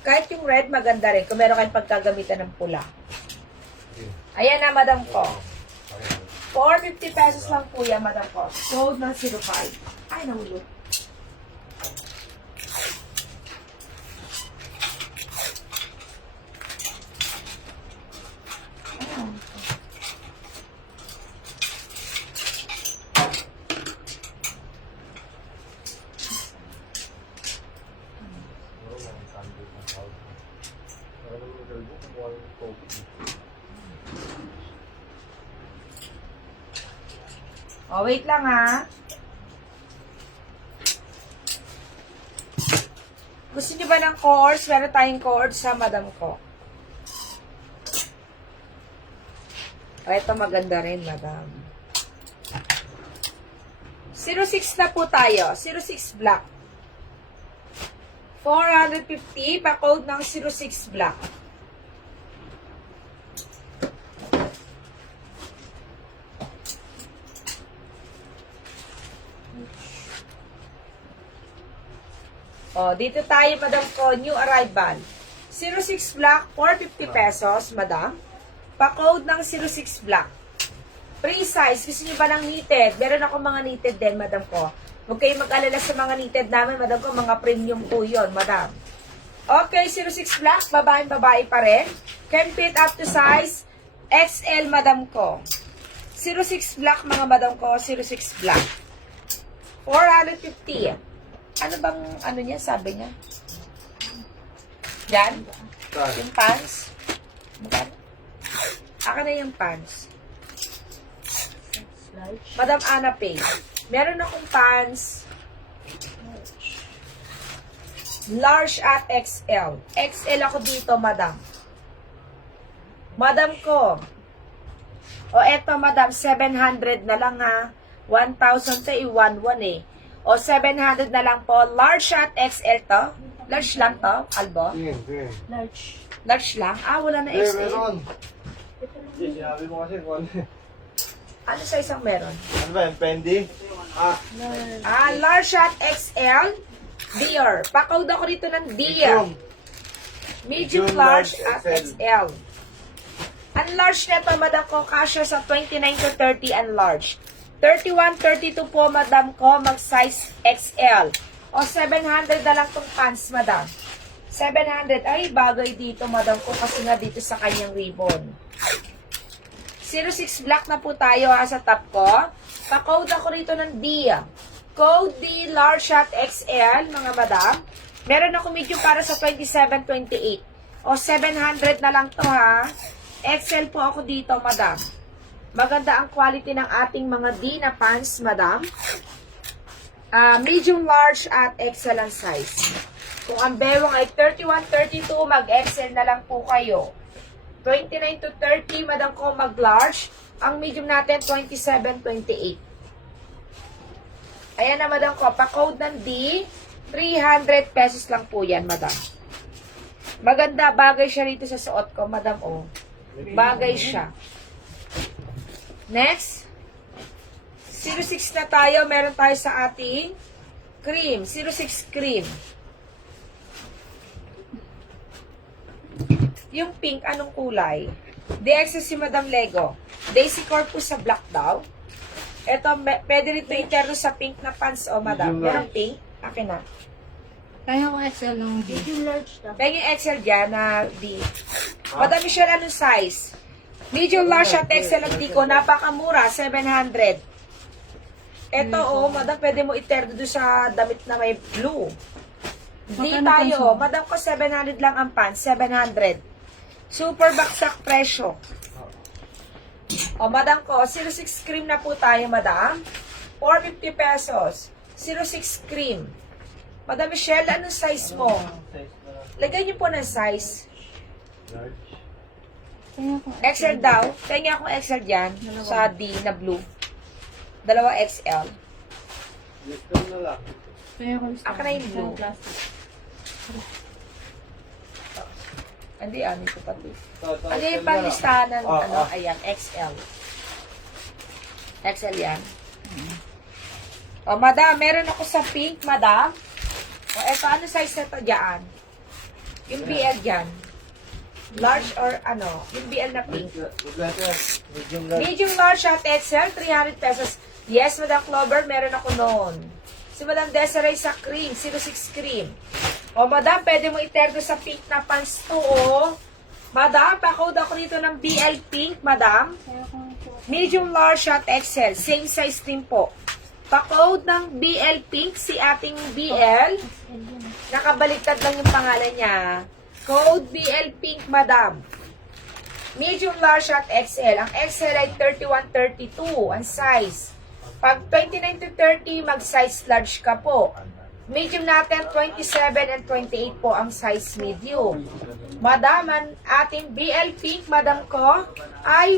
Kahit yung red, maganda rin. Kung meron kayong pagkagamitan ng pula. Ayan na, madam ko. 450 pesos lang po yan, madam ko. Code ng 05. Ay, nahulog. Oh, wait lang ha. Gusto niyo ba ng course? Meron tayong course sa madam ko. Oh, ito maganda rin, madam. 06 na po tayo. 06 black. 450, pa-code ng 06 black. Oh, dito tayo, madam ko, new arrival. 06 black, 450 pesos, madam. Pa-code ng 06 black. Free size, gusto niyo ba ng knitted? Meron ako mga knitted din, madam ko. Huwag kayong mag-alala sa mga knitted namin, madam ko. Mga premium po yun, madam. Okay, 06 black, babae pa rin. Can fit up to size XL, madam ko. 06 black, mga madam ko. 06 black. 450. Ano bang, ano niya, sabi niya? Yan? Yung pants? Magkano? Aka na yung pants. Madam Ana Pay. Meron akong pants. Large at XL. XL ako dito, madam. Madam ko. O eto, madam, 700 na lang ha. 1,000 to i-1,1 eh. O 700 na lang po. Large at XL to. Large lang to, Albo? Large. Large lang? Ah, wala na XL. Sinabi mo kasi kung ano. Ano sa isang meron? Ano ba yan? Fendi? Large at XL. Dear. Pa-code ako dito ng Dear. Medium, large at XL. Ang large nito, madam ko, kasya sa 29 to 30 and large. 31, 32 po, madam ko, mag-size XL. O 700 na lang tong pants, madam. 700. Ay, bagay dito, madam ko, kasi nga dito sa kanyang ribbon. 06 black na po tayo ha, sa top ko. Pa-code ako rito ng D. Code D, large at XL, mga madam. Meron ako medium para sa 27, 28. O 700 na lang to ha. XL po ako dito, madam. Maganda ang quality ng ating mga D na pants, madam. Medium, large at XL ang size. Kung ang bewang ay 31, 32, mag-XL na lang po kayo. 29 to 30, madam ko, mag-large. Ang medium natin, 27, 28. Ayan na, madam ko. Pa-code ng D, 300 pesos lang po yan, madam. Maganda, bagay siya rito sa suot ko, madam, oh. Bagay siya. Next. 06 na tayo. Meron tayo sa ating cream. 06 cream. Yung pink, anong kulay? DXS si Madam Lego. Daisy Corpus sa black daw. Ito, pwede rito interno sa pink na pants, oh, madam. Merong pink. Akin na. Kaya ko XL ng D. Pwede yung XL dyan na D. Madam Michelle, anong size? Medium, large at XL ang D ko. Napakamura, 700. Ito, oh, madam, pwede mo iterno doon sa damit na may blue. D tayo. Madam ko, 700 lang ang pants. 700. Super baksak presyo. O, madam ko, 06 cream na po tayo, madam. 450 pesos. 06 cream. Madam Michelle, anong size mo? Lagay niyo po ng size. XL daw. Kaya akong XL dyan. Sa D na blue. Dalawa XL. Aka na yung blue. Hindi, ano ito pati. Ano yung panglistahan ng, ano, ayan, XL. XL yan. O, madam, meron ako sa pink, madam. O, eto, ano size na ito dyan? Yung BL yan. Large or ano, yung BL na pink. Kompleto yan. Medium large. Medium large at XL, 300 pesos. Yes, Madam Clover, meron ako noon. Si Madam Desiree sa cream, 06 cream. O, Madam, pwede mo iterdo sa pink na pants to, o. Madam, pa-code ako dito ng BL pink, Madam. Kaya kung po. Medium large at XL, same size din po. Pa-code ng BL pink, si ating BL. XL yun. Nakabaliktad lang yung pangalan niya. Code BL Pink, Madam. Medium, large at XL. Ang XL ay 31-32 ang size. Pag 29 to 30, mag-size large ka po. Medium natin, 27 and 28 po ang size medium. Madam, ang ating BL Pink, Madam ko, ay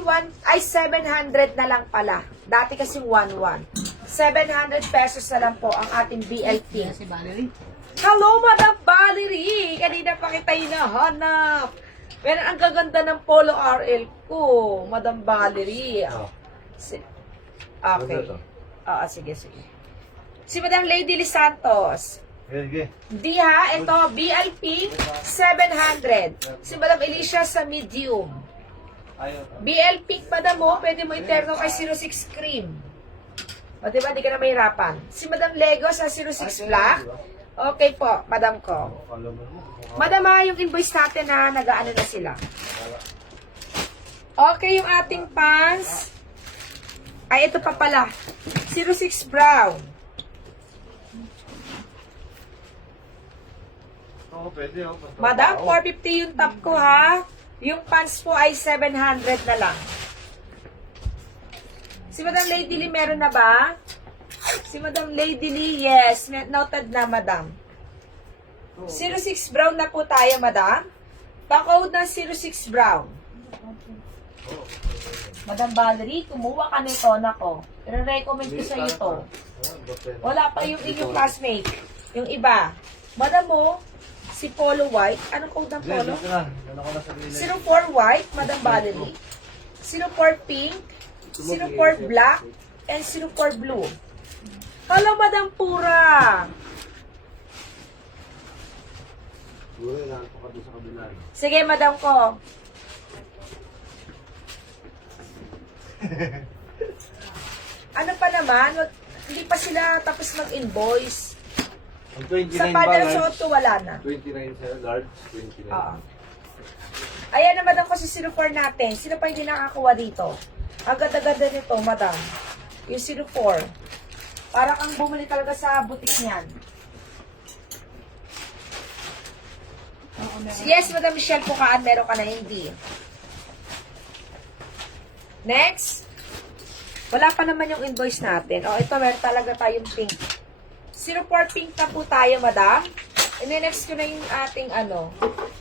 700 na lang pala. Dati kasing 11. 700 pesos na lang po ang ating BL Pink. Si Valerie. Hello, Madam Valerie! Kanina pa kita hinahanap. Pero ang gaganda ng Polo RL ko, Madam Valerie. Oh. Okay. Ano to? Sige, sige. Si Madam Lady Liz Santos. Sige. Di ha, ito, BL Pink, 700. Si Madam Alicia sa medium. BL Pink, Madam mo, pwede mo iterno kay 06 cream. O, diba, di ka na mahirapan. Si Madam Lego sa 06 black. Okay po, Madam ko. Madam, yung invoice natin na nag-ano na sila. Okay, yung ating pants. Ay, ito pa pala. 06 brown. Oo, pwede oh. Madam, 450 yung top ko ha. Yung pants po ay 700 na lang. Si Madam Lady Lee, meron na ba? Si Madam Lady Lee, yes. Noted na, Madam. 06 brown na po tayo, Madam. Pa-code ng 06 brown. Madam Valerie, kumuha ka nito, nako. I-recommend ko sa iyo to. Wala pa yung inyong classmate. Yung iba. Madam mo, si Polo White. Anong code ng Polo? Dito na. Ano ko na sa gilid. 04 White, Madam Valerie. 04 Pink. 04 Black. And 04 Blue. Hello, Madam Pura. Siguro, inaanto ka doon sa kabila. Sige, Madam ko. Ano pa naman? Hindi pa sila tapos mag-invoice. Ang 29 Sa ba, Padel large? Soto, wala na. 29 sa large, 29. Oo. Ayan na, Madam ko si 04 natin. Sino pa hindi nakakakuha dito? Ang ganda-ganda nito, Madam. Yung 04. Para kang bumili talaga sa butik niyan. Yes, Madam Michelle Pukaan, meron ka na hindi. Next. Wala pa naman yung invoice natin. O, ito, meron talaga tayong pink. 04 pink na po tayo, Madam. And then next ko na yung ating ano.